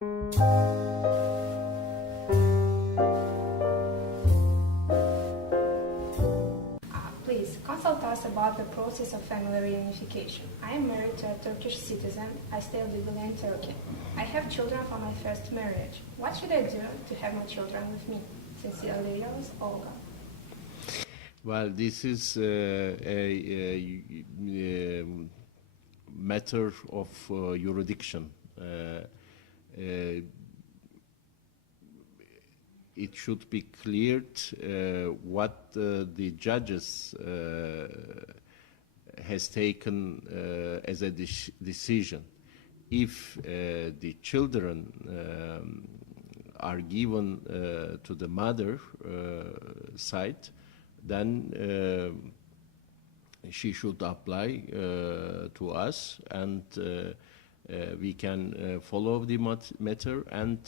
Please consult us about the process of family reunification. I am married to a Turkish citizen. I stay legally in Turkey. I have children from my first marriage. What should I do to have my children with me? Sincerely yours, Olga. Well, this is a matter of jurisdiction. It should be cleared what the judges has taken as a decision. If the children are given to the mother side, then she should apply to us, and we can follow the matter, and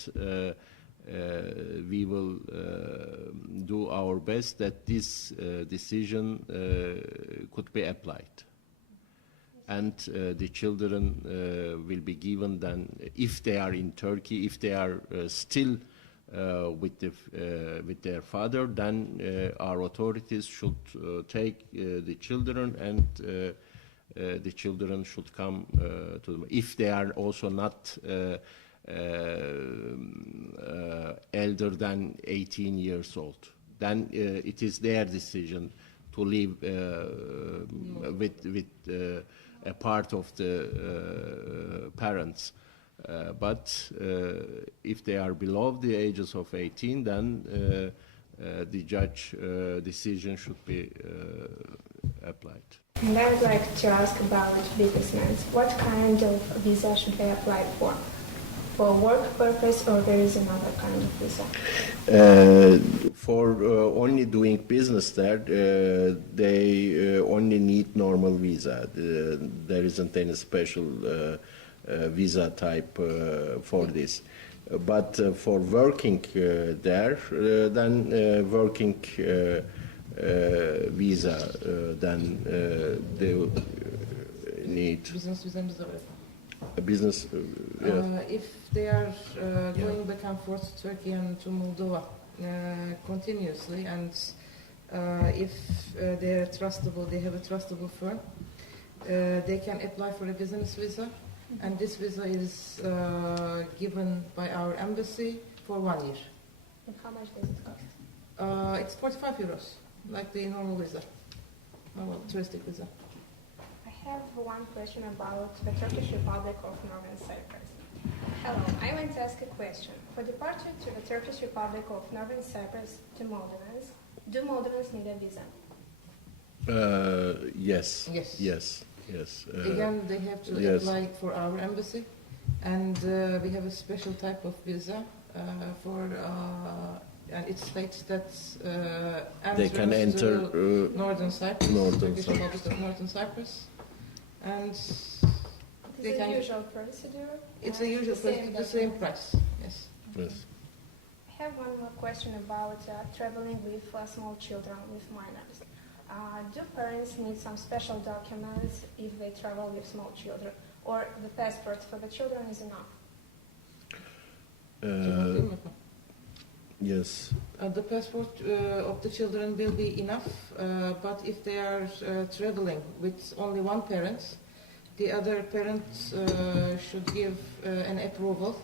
we will do our best that this decision could be applied. And the children will be given then, if they are in Turkey, if they are still with their father, then our authorities should take the children, and the children should come to them. If they are also not elder than 18 years old, then it is their decision to live with a part of the parents. But if they are below the ages of 18, then the judge decision should be applied. And I would like to ask about businessmen. What kind of visa should they apply for? For work purpose, or there is another kind of visa? For only doing business there, they only need normal visa. There isn't any special visa type for this. But for working there, then working visa, then they would need a business. If they are going back and forth to Turkey and to Moldova continuously, and if they are trustable, they have a trustable firm, they can apply for a business visa, and this visa is given by our embassy for 1 year. And how much does it cost? It's 45 euros, like the normal visa, normal touristic visa. I have one question about the Turkish Republic of Northern Cyprus. Hello, I want to ask a question. For departure to the Turkish Republic of Northern Cyprus to Moldovans, do Moldovans need a visa? Yes. Yes. Yes. Yes. Again, they have to apply for our embassy, and we have a special type of visa and it states that they can enter Northern Cyprus, Turkish Republic of Northern Cyprus, and Is it a usual procedure? It's a usual procedure, the same price. Yes. Yes. I have one more question about traveling with small children, with minors. Do parents need some special documents if they travel with small children, or the passport for the children is enough? Yes. The passport of the children will be enough, but if they are traveling with only one parent, the other parent should give an approval,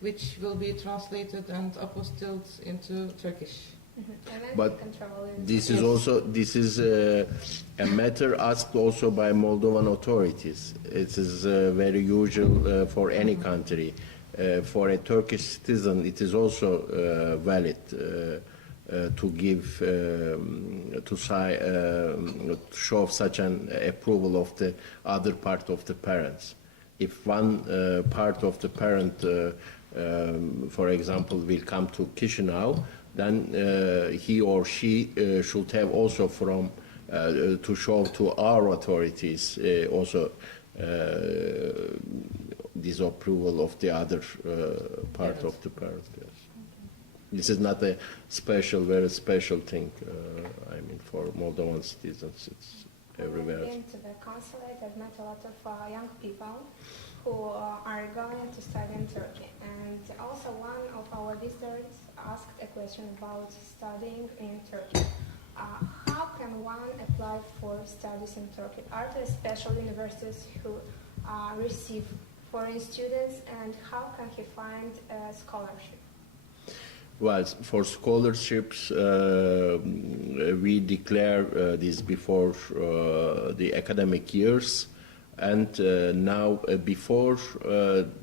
which will be translated and apostilled into Turkish. Mm-hmm. But this is a matter asked also by Moldovan authorities. It is very usual for any country. For a Turkish citizen, it is also valid to give to show such an approval of the other part of the parents. If one part of the parent, for example, will come to Chisinau, then he or she should have also to show to our authorities also this approval of the other part of the parent. Yes. This is not a very special thing. I mean, for Moldovan citizens, it's everywhere. I've been to the consulate. I've met a lot of young people who are going to study in Turkey, and visitors asked a question about studying in Turkey. How can one apply for studies in Turkey? Are there special universities who receive foreign students, and how can he find a scholarship? Well, for scholarships, we declare this before the academic years, and now before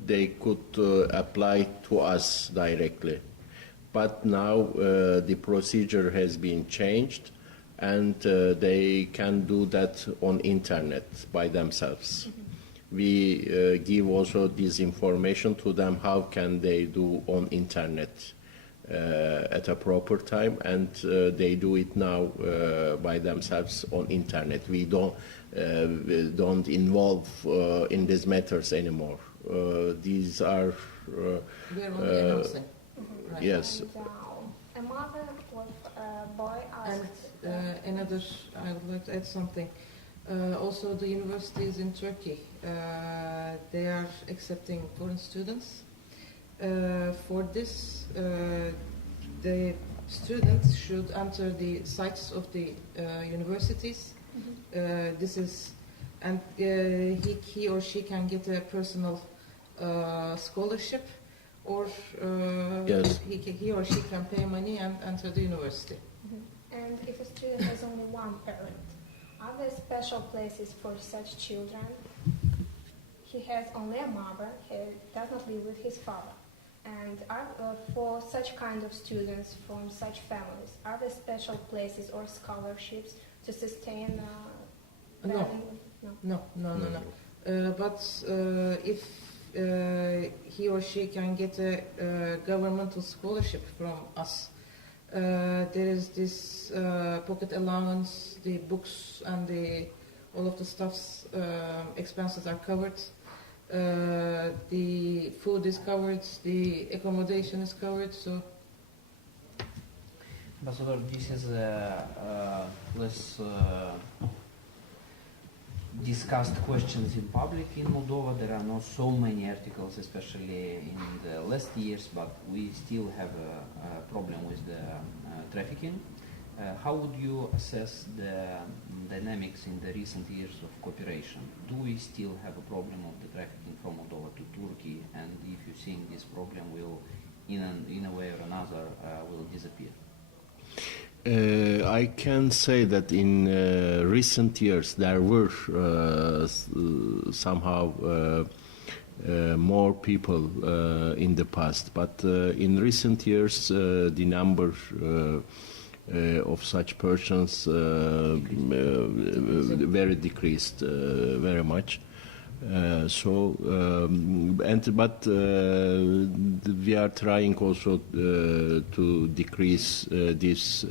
they could apply to us directly. But now the procedure has been changed, and they can do that on internet by themselves. Mm-hmm. We give also this information to them, how can they do on internet at a proper time, and they do it now by themselves on internet. We don't involve in these matters anymore. These are we are only announcing. Right. Yes. And, a mother of a boy asked. And another, I would like to add something. Also, the universities in Turkey, they are accepting foreign students. For this, the students should enter the sites of the universities. Mm-hmm. This is, and he or she can get a personal scholarship, or yes. he or she can pay money and enter the university. Mm-hmm. And if a student has only one parent, are there special places for such children? He has only a mother, he does not live with his father. And are, for such kind of students from such families, are there special places or scholarships to sustain No. But if he or she can get a governmental scholarship from us, there is this pocket allowance, the books and all of the stuff's expenses are covered. The food is covered, the accommodation is covered, so... Ambassador, this is less discussed questions in public in Moldova. There are not so many articles, especially in the last years, but we still have a problem with the trafficking. How would you assess the dynamics in the recent years of cooperation? Do we still have a problem of the trafficking from Moldova to Turkey? And if you think this problem will, in a way or another, will disappear? I can say that in recent years there were somehow more people in the past, but in recent years the number of such persons very decreased very much. But we are trying also to decrease this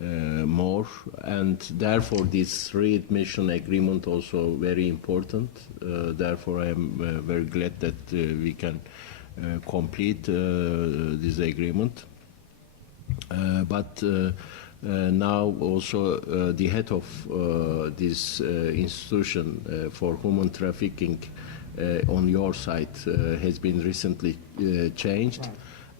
more, and therefore this readmission agreement also very important. Therefore, I am very glad that we can complete this agreement. But now also the head of this institution for human trafficking on your side has been recently changed.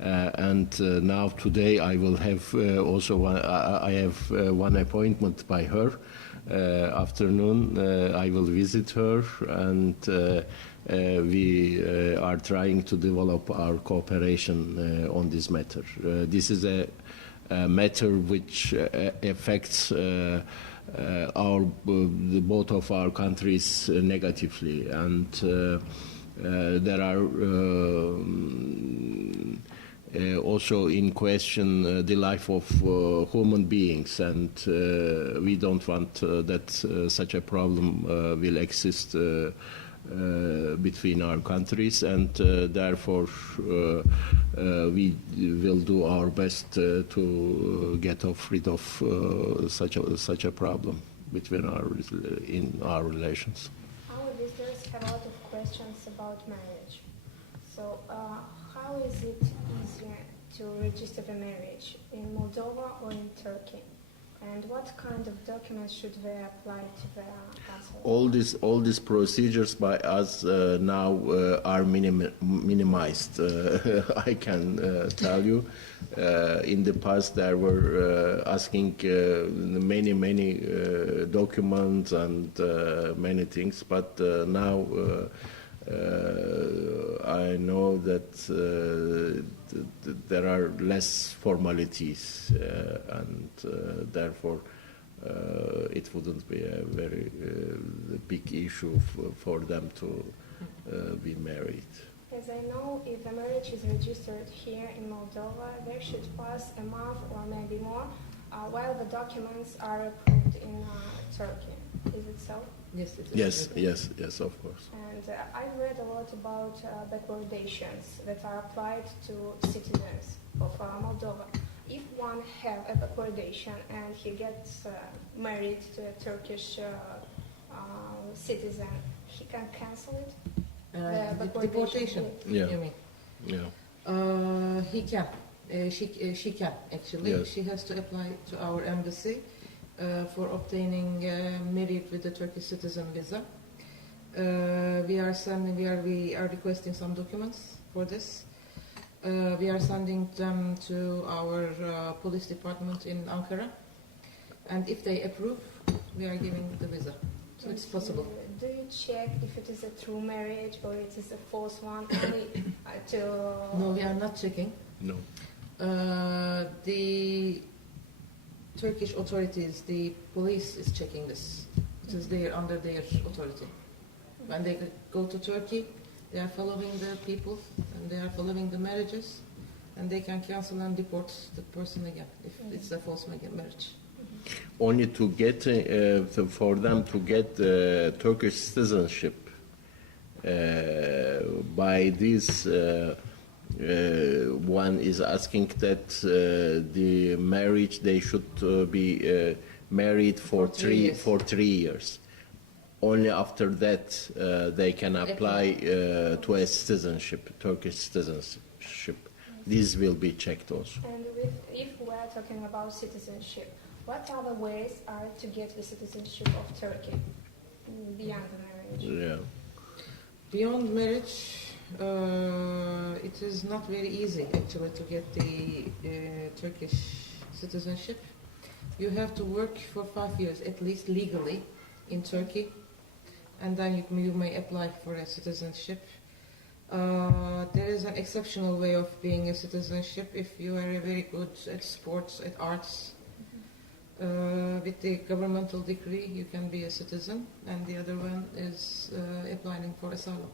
And now today I will have also I have one appointment by her. Afternoon I will visit her, and we are trying to develop our cooperation on this matter. This is a matter which affects both of our countries negatively, and there are also in question the life of human beings, and we don't want that such a problem will exist between our countries, and therefore we will do our best to get rid of such a problem between our relations. Our visitors have a lot of questions about marriage. So how is it easier to register the marriage in Moldova or in Turkey? And what kind of documents should they apply to their consulate? All these procedures by us now are minimized. I can tell you. In the past, there were asking many documents and many things, but now I know that there are less formalities, and therefore it wouldn't be a very big issue for them to be married. As I know, if the marriage is registered here in Moldova, there should pass a month or maybe more while the documents are approved in Turkey. Is it so? Yes, it is. Yes, of course. And I've read a lot about backwardations that are applied to citizens of Moldova. If one have a backwardation and he gets married to a Turkish citizen, he can cancel it? Deportation, Yeah. you mean? Yeah. He can. She can, actually. Yes. She has to apply to our embassy for obtaining married with a Turkish citizen visa. We are requesting some documents for this. We are sending them to our police department in Ankara, and if they approve, we are giving the visa. So it's possible. Do you check if it is a true marriage or it is a false one? No, we are not checking. No. The Turkish authorities, the police is checking this. It is under their authority. When they go to Turkey, they are following the people and they are following the marriages, and they can cancel and deport the person again if it's a false marriage. Only to get for them to get Turkish citizenship by this one is asking that the marriage they should be married for 3 years. Only after that they can apply to a citizenship, Turkish citizenship. This will be checked also. And if we are talking about citizenship, what other ways are to get the citizenship of Turkey beyond the marriage? Yeah. Beyond marriage, it is not very easy actually to get the Turkish citizenship. You have to work for 5 years at least legally in Turkey, and then you may apply for a citizenship. There is an exceptional way of being a citizenship if you are very good at sports, at arts. With the governmental degree, you can be a citizen, and the other one is applying for asylum.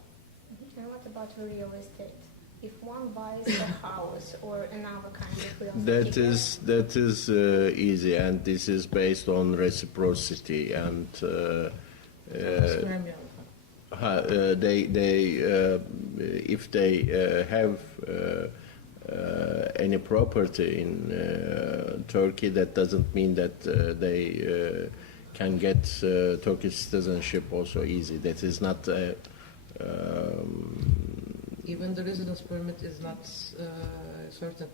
And what about real estate? If one buys a house or another kind of real estate, That is easy, and this is based on reciprocity and. If they have any property in Turkey, that doesn't mean that they can get Turkish citizenship also easy. That is not. Even the residence permit is not certain.